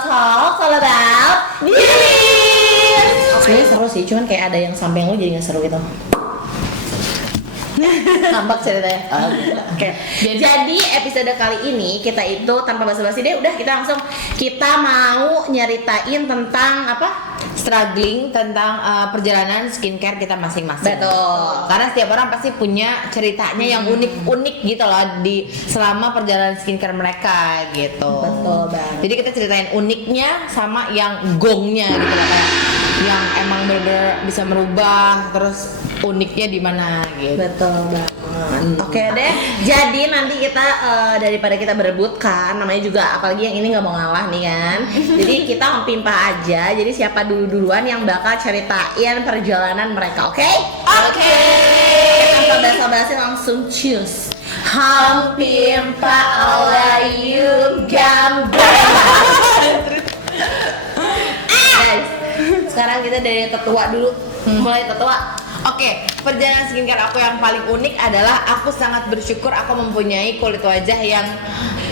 Talk all about beauty. Sebenarnya seru sih, cuman kayak ada yang samping lu jadi nggak seru gitu. Nampak ceritanya. Oke. Jadi episode kali ini kita itu tanpa basa-basi deh, udah kita mau nyeritain tentang apa? Struggling tentang perjalanan skincare kita masing-masing. Betul. Karena setiap orang pasti punya ceritanya yang unik-unik gitu loh di selama perjalanan skincare mereka gitu. Betul banget. Jadi kita ceritain uniknya sama yang gongnya gitu loh, kayak yang emang bener-bener bisa merubah, terus uniknya di mana gitu. Betul banget. Oke deh. Jadi nanti kita daripada kita berebut kan, namanya juga apalagi yang ini nggak mau ngalah nih kan. Jadi kita mpimpah aja. Jadi siapa duluan yang bakal ceritain perjalanan mereka, oke? Oke. Tanpa basa-basi langsung choose. Hampimpa Alayum gambar. Guys, sekarang kita dari tetua dulu. Mulai tetua. Oke, perjalanan skincare aku yang paling unik adalah aku sangat bersyukur aku mempunyai kulit wajah yang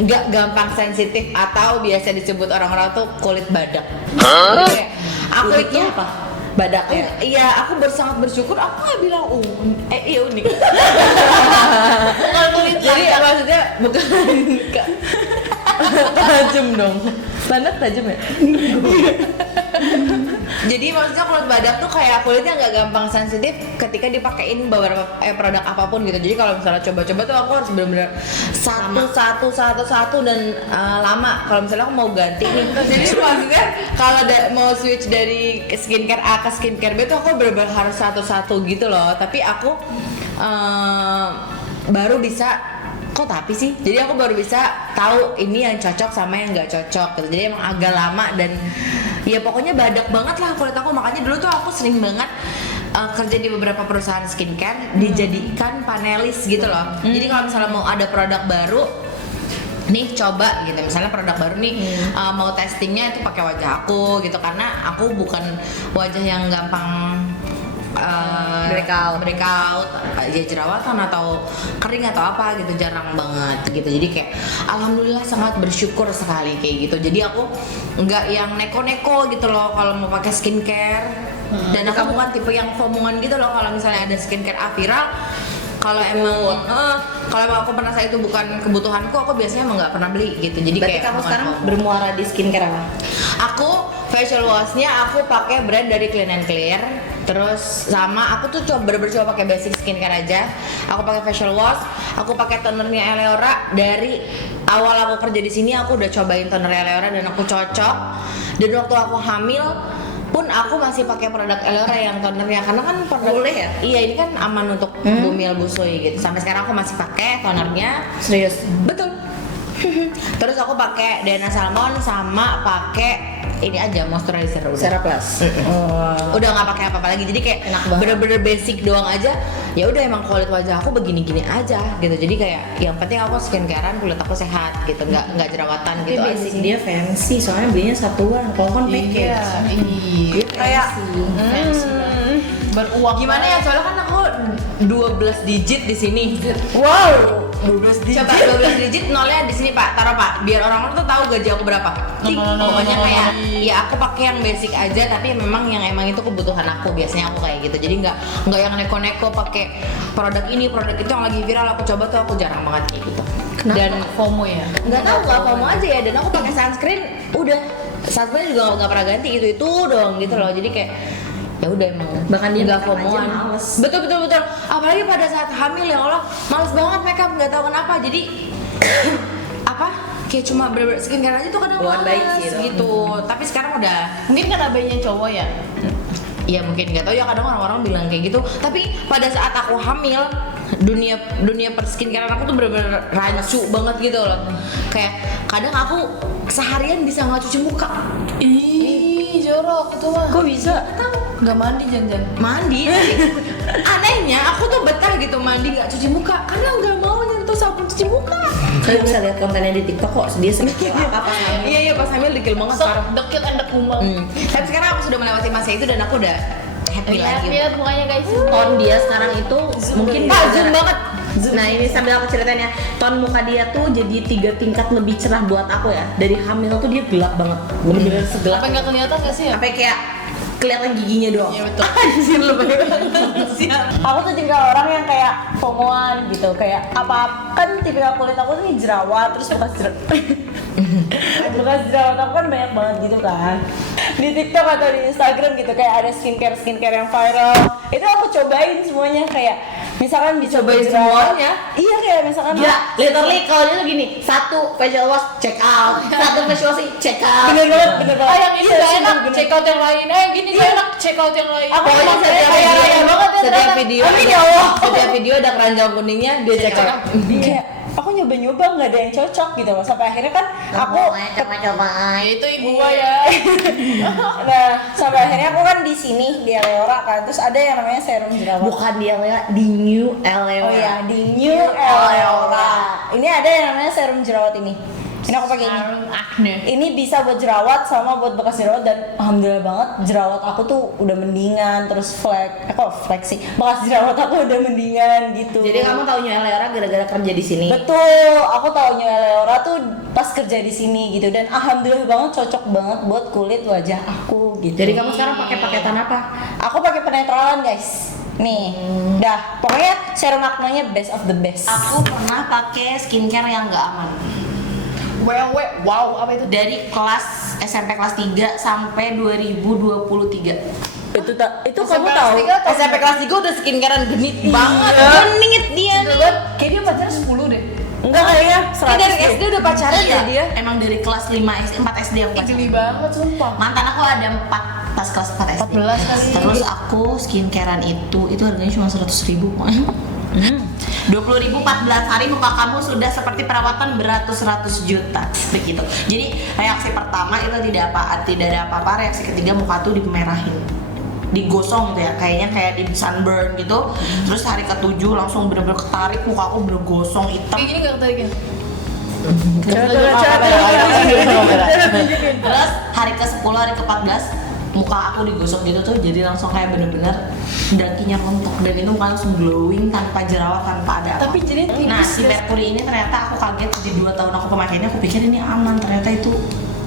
nggak gampang sensitif atau biasa disebut orang-orang tuh kulit badak. Jadi, aku itu apa? Badak ya? Iya, aku sangat bersyukur. Aku nggak bilang iya unik. Bukan kulit Jadi maksudnya bukan tajam dong. Badak tajam ya? Jadi maksudnya kulit badak tuh kayak kulitnya nggak gampang sensitif ketika dipakein beberapa produk apapun gitu. Jadi kalau misalnya coba-coba tuh aku harus benar-benar satu dan lama. Kalau misalnya aku mau ganti nih, jadi maksudnya kalau mau switch dari skincare A ke skincare B tuh aku benar-benar harus satu-satu gitu loh. Tapi aku baru bisa jadi aku baru bisa tahu ini yang cocok sama yang nggak cocok gitu. Jadi emang agak lama dan ya pokoknya badak banget lah kulit aku. Makanya dulu tuh aku sering banget kerja di beberapa perusahaan skincare dijadikan panelis gitu loh. Jadi kalau misalnya mau ada produk baru nih coba gitu, misalnya produk baru nih mau testingnya itu pakai wajah aku gitu, karena aku bukan wajah yang gampang breakout ya, jerawatan atau kering atau apa gitu, jarang banget gitu. Jadi kayak alhamdulillah sangat bersyukur sekali kayak gitu. Jadi aku nggak yang neko-neko gitu loh kalau mau pakai skincare. Dan aku bukan tipe yang fomongan gitu loh kalau misalnya ada skincare A viral. Kalau emang aku merasa itu bukan kebutuhanku, aku biasanya emang nggak pernah beli gitu. Jadi berarti kayak kamu sekarang bermuara di skincare apa? Aku facial washnya aku pakai brand dari Clean and Clear. Terus sama aku tuh coba pakai basic skincare aja. Aku pakai facial wash, aku pakai tonernya Eleora. Dari awal aku kerja di sini aku udah cobain toner Eleora dan aku cocok. Dan waktu aku hamil pun aku masih pakai produk Eleora yang tonernya, karena kan produk boleh ya? Iya, ini kan aman untuk bumil busui gitu. Sampai sekarang aku masih pakai tonernya. Serius? Betul. Terus aku pakai Dana Salmon sama pakai ini aja moisturizer udah. Cera Plus. Udah nggak pakai apa-apa lagi. Jadi kayak enak banget. bener-bener basic doang aja. Ya udah emang kulit wajah aku begini-gini aja gitu. Jadi kayak yang penting aku skincarean, kulit aku sehat gitu, nggak jerawatan gitu. Tapi basic dia fancy, soalnya belinya satuan. Kalau kan package. Iya. Kayak Beruang. gimana ya? Soalnya kan aku 12 digit di sini. Wow. 12 digit. Coba 12 digit nolnya di sini Pak, taruh Pak, biar orang tuh tahu gaji aku berapa. Pokoknya kayak ya aku pakai yang basic aja, tapi memang yang emang itu kebutuhan aku, biasanya aku kayak gitu. Jadi nggak yang neko-neko pakai produk ini produk itu yang lagi viral aku coba tuh, aku jarang banget kayak gitu. Kenapa? Dan FOMO ya? nggak tahu nggak FOMO aja ya, dan aku pakai sunscreen udah, sunscreen juga nggak pernah ganti itu doang gitu loh. Jadi kayak ya udah emang bahkan dia nggak makan aja FOMO-an. males. Betul apalagi pada saat hamil, ya Allah males banget makeup, nggak tahu kenapa. Jadi apa kayak cuma bener-bener skincare aja tuh kadang Buat bayi males sih, gitu. Tapi sekarang udah Mungkin kan abainya cowok ya? ya mungkin nggak tahu ya, kadang orang-orang bilang kayak gitu. Tapi pada saat aku hamil, dunia perskincarean aku tuh bener-bener rancu banget gitu loh. Kayak kadang aku seharian bisa nggak cuci muka. Ih, jorok itu mah. Kok bisa? Tahu? Nggak mandi jangan. Mandi. Anehnya aku tuh betah gitu mandi nggak cuci muka karena nggak mau nyentuh sabun cuci muka. Kalian bisa lihat kontennya di TikTok kok, dia sekecil apa hamil. Iya pas hamil dekil banget So, sekarang. dekil and kumbang. Tapi sekarang aku sudah melewati masa itu dan aku udah happy lagi. Lihat mukanya guys. Ton dia sekarang itu mungkin Tajam banget. Nah ini sambil aku ceritain ya, ton muka dia tuh jadi 3 tingkat lebih cerah buat aku ya. Dari hamil tuh dia gelap banget, bener-bener segelap. Apa nggak kelihatan nggak sih ya? Sampai kayak kelihatan giginya doang. Iya betul. Anjir lebih Aku tuh tipikal orang yang kayak FOMO-an gitu, kayak apa kan tipikal kulit aku tuh jerawat, terus bekas bekas jerawat aku kan banyak banget gitu kan. Di TikTok atau di Instagram gitu kayak ada skincare yang viral. Itu aku cobain semuanya, kayak misalkan dicobain semuanya? Iya, kayak misalkan ya, literally kalau dia tuh gini, 1 facial wash check out, 1 facial wash check out. bener banget. Ah yang ini Iya, nggak sih, enak, bener. check out yang lain. Gini nggak enak, check out yang lain. Aku Pokoknya emang setiap kayak video, raya banget ya, setiap ternyata. video, Amin ya Allah. setiap video ada keranjang kuningnya dia cek out. Kayak aku nyoba-nyoba nggak ada yang cocok gitu loh, sampai akhirnya kan aku coba-coba. Itu ibu gua ya. nah sampai akhirnya aku kan di sini di Eleora kan, terus ada yang namanya serum jerawat. Bukan dia ya, di New Eleora. Oh ya, di New Eleora. Ini ada yang namanya serum jerawat ini. Ini aku pakai ini. Serum acne. Ini bisa buat jerawat sama buat bekas jerawat, dan alhamdulillah banget jerawat aku tuh udah mendingan, terus flek sih. Bekas jerawat aku udah mendingan gitu. Jadi kamu tahu New Eleora gara-gara kerja di sini. Betul, aku tahu New Eleora tuh pas kerja di sini gitu, dan alhamdulillah banget cocok banget buat kulit wajah aku gitu. Jadi kamu sekarang pakai paketan apa? Aku pakai penetralan guys. Nih, dah pokoknya serum acne-nya best of the best. Aku pernah pakai skincare yang nggak aman. Wow, apa itu? Dari kelas SMP kelas 3 sampai 2023. Itu SMP kamu tahu? kelas 3 SMP kelas 3 udah skincarean genit banget. Genit dia nih. Kayak dia pacaran 10 deh. Enggak kayaknya Dia dari SD udah pacaran ya dia. Emang dari kelas 5 SD, 4 SD aku pacaran. Geli banget sumpah. Mantan aku ada 4 pas kelas 4 SD. 14 kali. Terus aku skincarean itu harganya cuma 100.000. 20.000 14 hari muka kamu sudah seperti perawatan beratus-ratus juta begitu. Jadi reaksi pertama itu tidak ada apa-apa, reaksi ketiga muka tuh dimerahin, digosong gitu ya, kayaknya kayak di sunburn gitu. Terus hari ke-7 langsung bener-bener ketarik, muka aku bener gosong hitam. Kayak gini nggak ketariknya? Terus hari ke-10 hari ke-14 muka aku digosok gitu tuh, jadi langsung kayak bener-bener dakinya rontok, dan itu muka langsung glowing tanpa jerawat, tanpa ada apa. Tapi jadi Nah si Mercury ini ternyata aku kaget di 2 tahun aku pemakainya, aku pikir ini aman, ternyata itu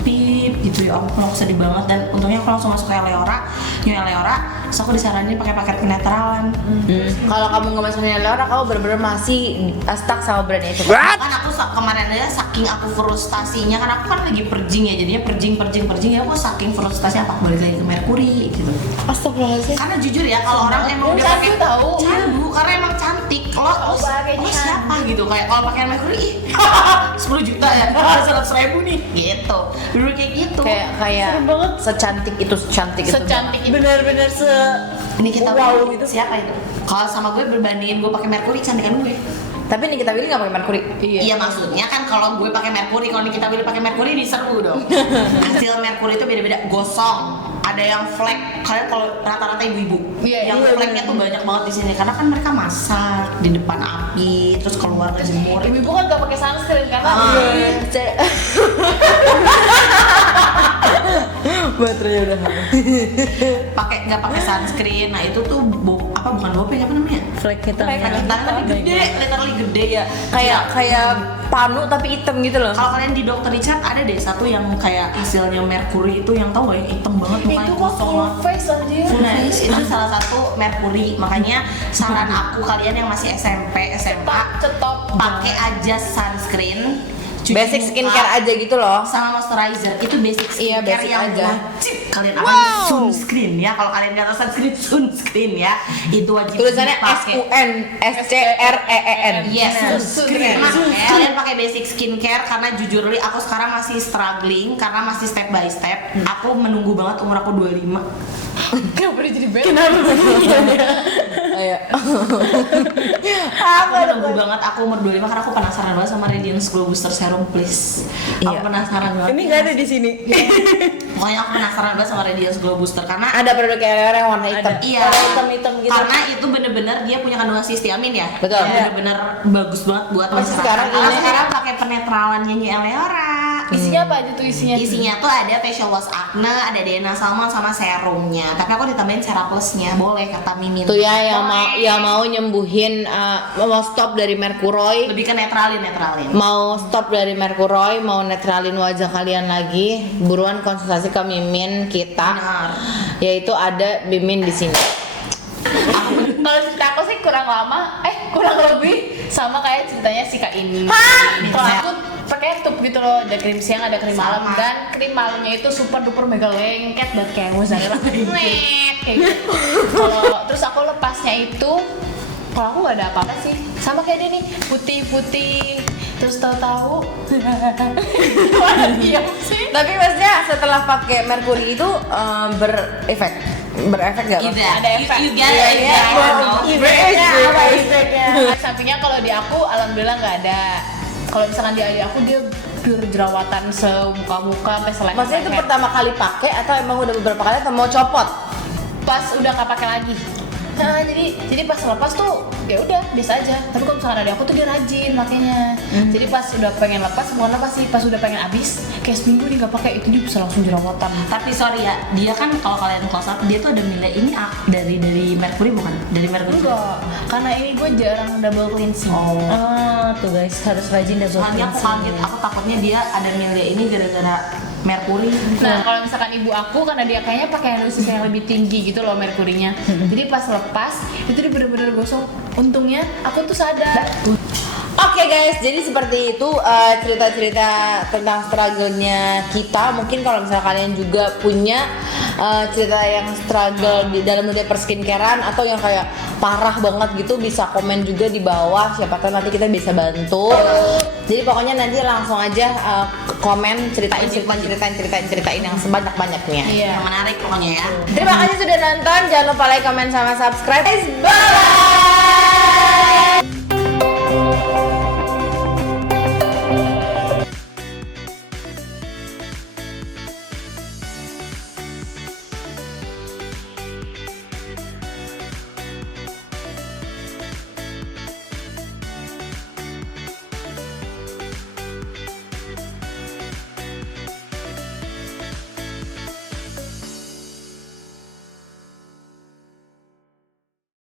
pip gitu ya ampun, aku sedih banget. Dan untungnya aku langsung masuk ke Eleora, New Eleora, terus aku disaranin pakai paket penetralan. Kalau kamu nggak masuk New Eleora, kamu bener-bener masih stuck sama brand itu. Kan aku kemarin aja saking aku frustasinya, kan aku kan lagi perjing ya, jadinya perjing ya, aku saking frustasinya apa balik lagi ke Mercury gitu. Astagfirullahaladzim. Karena jujur ya, kalau orang emang udah pakai candu tahu. candu, karena emang cantik, lo siapa gitu, kayak kalau pakai Mercury ih, 10 juta ya, 100.000 nih gitu, dulu kayak gitu. Kayak secantik itu. secantik itu. Bener-bener Ini kita wow gitu siapa itu? Kalau sama gue berbandingin gue pakai Mercury, cantikan gue. Tapi Nikita Willy nggak pakai Mercury. Iya maksudnya kan kalau gue pakai Mercury, kalau kita Willy pakai Mercury diseru dong. Hasil Mercury itu beda-beda, gosong, ada yang flek. Kalian kalau rata-rata ibu-ibu, Iya, yang fleknya tuh banyak banget di sini karena kan mereka masak di depan api, terus keluar ke jemur. Ibu-ibu kan nggak pakai sunscreen karena Baterainya udah nggak pakai sunscreen. Nah itu tuh bukan bopeng, apa namanya? flek hitam. Flek hitam tapi gede, literally gede ya. kayak panu tapi hitam gitu loh. Kalau kalian di Dr. Richard ada deh satu yang kayak hasilnya Mercury itu, yang tahu gak yang hitam banget mukanya itu kok gosong full banget. face aja. Nah, itu salah satu Mercury. Makanya saran aku kalian yang masih SMP, SMA, Cetop. pakai aja sunscreen, cuci Basic muka, skincare aja gitu loh. sama moisturizer. Itu basic Iya, skincare basic yang aja. wajib kalian akan sunscreen ya. Kalau kalian nggak tahu sunscreen ya, itu wajib Tulisannya dipakai. SUNSCREEN. Yes, Sunscreen. Kalian pakai basic skincare karena jujur li aku sekarang masih struggling karena masih step by step. Aku menunggu banget umur aku 25. Kenapa dia jadi bad? Iya. Aku menunggu banget aku umur 25 karena aku penasaran banget sama Radiance Glow Booster Serum, please. Aku penasaran banget. Ini nggak ada di sini. Pokoknya aku penasaran banget sama Radiance Glow Booster karena Ada produk Eleora yang warna hitam. iya, Warna hitam-hitam gitu. karena itu bener-bener dia punya kandungan histamin ya. Betul. Bener-bener bagus banget buat Masih masyarakat. sekarang Karena ini- sekarang pakai penetralannya New Eleora. Isinya apa aja tuh isinya? Isinya tuh ada facial wash acne, ada DNA salmon sama serumnya. Tapi aku ditambahin Ceraplusnya, boleh kata Mimin. Tuh ya yang mau nyembuhin mau stop dari merkuroid, Lebih ke netralin. mau stop dari merkuroid, mau netralin wajah kalian lagi, buruan konsultasi ke Mimin kita. Benar. Yaitu ada Mimin di sini. Kalau cerita aku sih kurang lebih sama kayak ceritanya si Kak ini. Kalau aku pakai tube gitu loh, ada krim siang, ada krim malam, Sama. dan krim malamnya itu super duper mega lengket banget kayak mozzarella. Nek, kayak gitu. Terus aku lepasnya itu, kalau aku nggak ada apa-apa sih, sama kayak dia nih, putih-putih. Terus tahu-tahu, diam sih. Tapi maksudnya setelah pakai merkuri itu berefek gak? Ada efek. You get it. Efeknya apa efeknya? Sampingnya kalau di aku alhamdulillah nggak ada. Kalau misalkan di adik aku dia pure jerawatan semuka-muka sampai seleher. Maksudnya itu pertama kali pakai atau emang udah beberapa kali atau mau copot? Pas udah nggak pakai lagi. Nah, jadi pas lepas tuh ya udah biasa aja. Tapi kalau misalkan ada aku tuh dia rajin makanya. Jadi pas udah pengen lepas, bukan lepas sih, pas udah pengen habis, kayak seminggu nih nggak pakai itu dia bisa langsung jerawatan. Tapi sorry ya, dia kan kalau kalian close up, dia tuh ada nilai ini dari Mercury bukan? Dari Mercury. Enggak, karena ini gue jarang double cleansing. Tuh guys, harus rajin dan Soalnya aku kaget, aku takutnya dia ada nilai ini gara-gara Mercury. Nah, kalau misalkan ibu aku karena dia kayaknya pakai dosis yang lebih tinggi gitu loh merkurinya. Jadi pas lepas itu dia bener-bener gosong. Untungnya aku tuh sadar. Oke guys, jadi seperti itu cerita-cerita tentang struggle-nya kita. Mungkin kalau misalnya kalian juga punya cerita yang struggle di dalam dunia perskincarean atau yang kayak parah banget gitu, bisa komen juga di bawah. Siapa tahu nanti kita bisa bantu. Jadi pokoknya nanti langsung aja komen ceritain yang sebanyak-banyaknya. Iya. Yang menarik pokoknya ya. Terima kasih sudah nonton. Jangan lupa like, comment, sama subscribe. Bye.